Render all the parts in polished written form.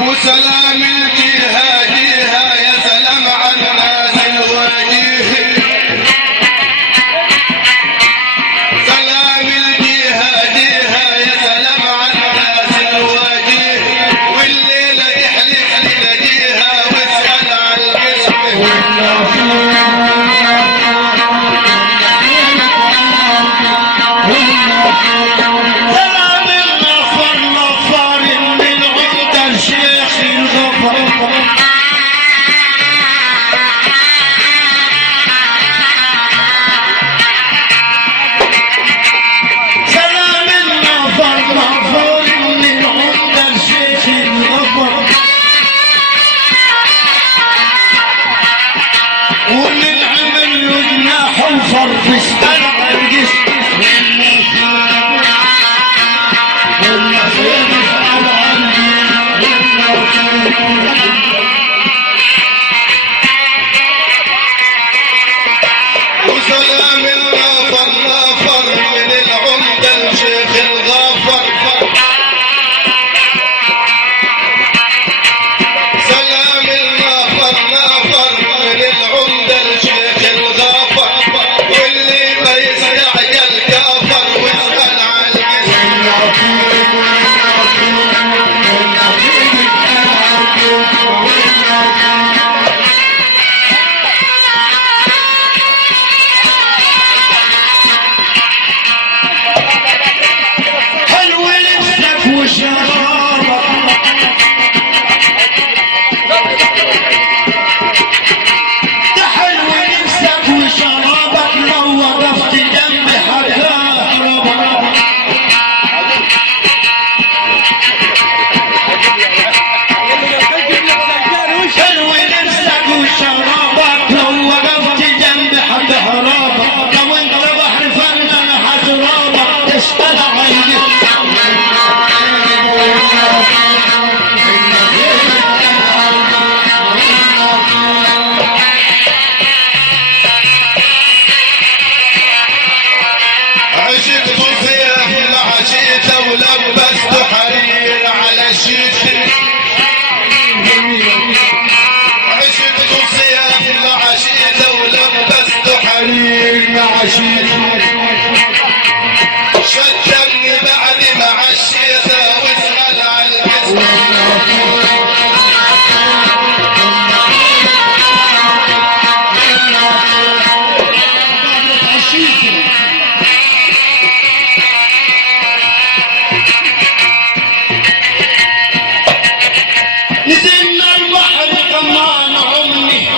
وسلام الجهة جهة يا سلام على الناس الوجيه سلام الجهة جهة يا سلام على الناس الوجيه والليلة يحلف لنجيها واسأل عن الجسم سلام النصر نصر من عمدة الشيخ الغفر سلام النصر نصر من عمدة الشيخ الغفر ومن عمل يجناح الفرق استمع الجسم وسلام النافر نافر من العمدة الشيخ الغافر سلام النافر نافر من العمدة الشيخ الغافر واللي ما يستعجل كافر واسأل عن الجسم حلو لبسك وشرابك ده حلو لبسك وشرابك لو وقفت جنبي هتهرب حلو لبسك وشرابك لو وقفت جنبي هتهرب لو انت بحر فن انا هترابك تسأل عن عشقت صيف مع شيته ولبست حرير على شيته عشقت صيف مع شيته ولبست حرير مع شيته شدني بعد مع الشيته واسأل عن الجسم نزلنا البحر كمان عمي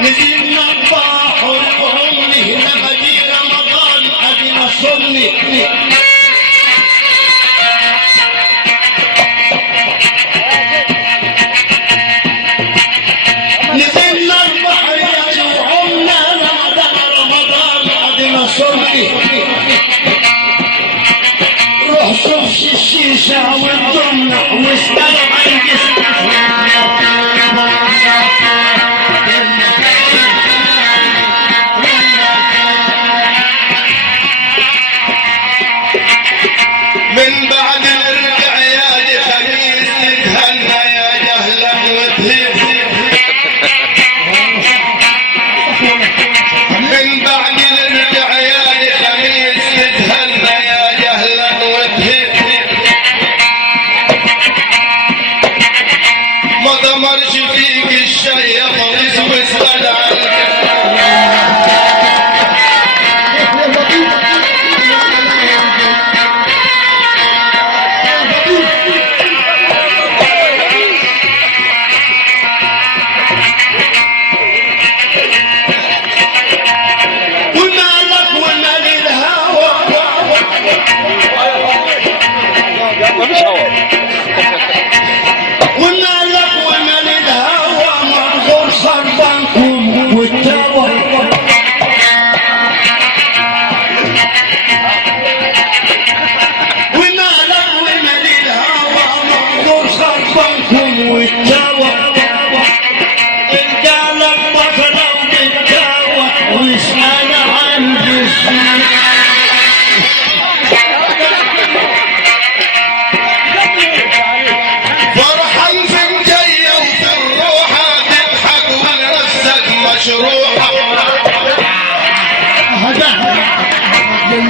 نزلنا البحر عمي لغدي رمضان أدي صلي نزلنا البحر يا عمنا رمضان أدي صلي روح شوف الشيشة والضمنة واسأل عن من بعد نرجع يا دي خميس نتهنى يا جهلا وتهيب من بعد نرجع يا دي خميس نتهنى يا جهلا وتهيب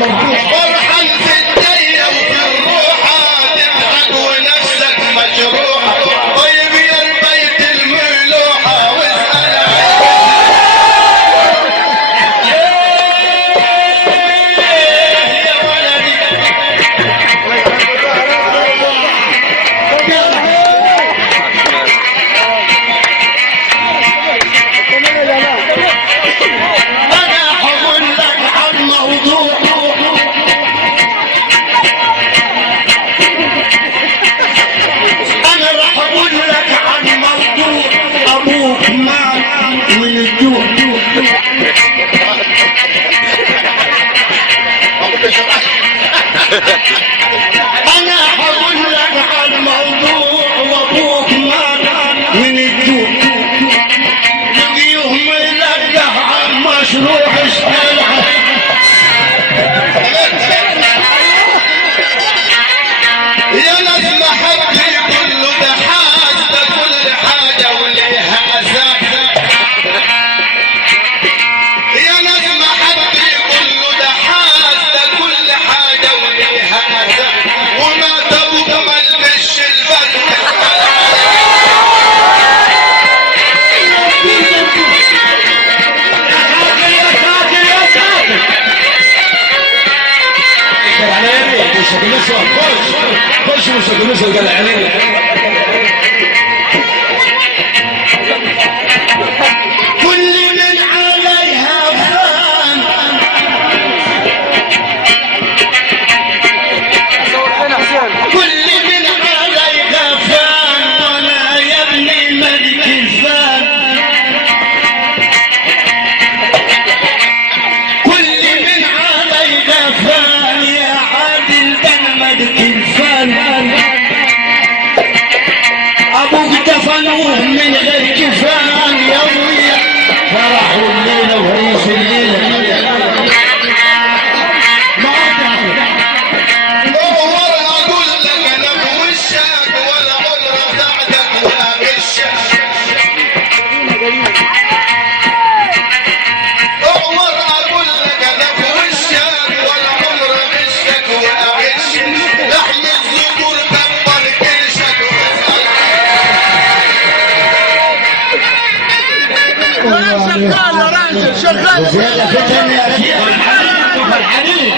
الموضوع. فرحان في الدنيا وفي الروحة تضحك ونفسك مجروحة. طيب يا البيت الملوحة واسأل يا ولدي انا هقول لك عن موضوع. انا راح اقول لك عن موضوع ابوك مات من الجوع. انا هقول لك عن موضوع وابوك مات من الجوع. يوم يلقى عن مشروع اشتغل يا ناس ما حد يقول له ده حاس ده كل حاجة وليها أساس. يا ناس ما حد يقول له ده حاس ده كل حاجة وليها أساس. وما تبوك ما لبش البدن. خش مش هتقولوش قال علينا. كل من عليها فان كل من عليها فان وانا يا ابني ملك الفان. كل من عليها فان يا عادل انا ملك الفان. ابوك دفنوه من غير كفان يا ويا فرحوا الليله وعيش الليله. دور أقول لك أنا بوشك ولا عمر بعدك ولا غشك. دور أقول لك أنا بوشك ولا عمر غشك ولا غشك. لحم الزبور كبر كرشك شغال يا راجل شغال. زيادة فتن يا شيخ الحديد.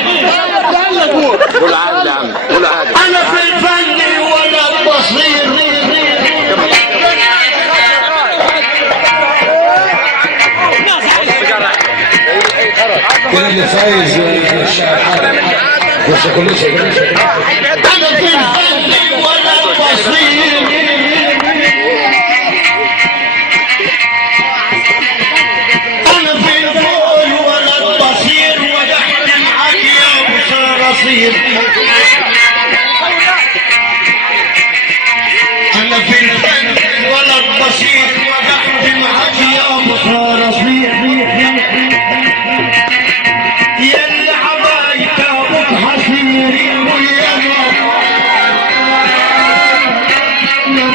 قول عادي يا عم قول عادي. انا في الفن ولا البصير. كده اللي فايز الشعر حاجة بس كل شيء. انا في الفن ولا البصير. انا في الفن ولا البصير وقعت معاك يا ابو صراصير. انا في الفن ولا البصير وقعت معاك يا ابو صراصير. يا اللي عبايك ابوك حصيري ويا ما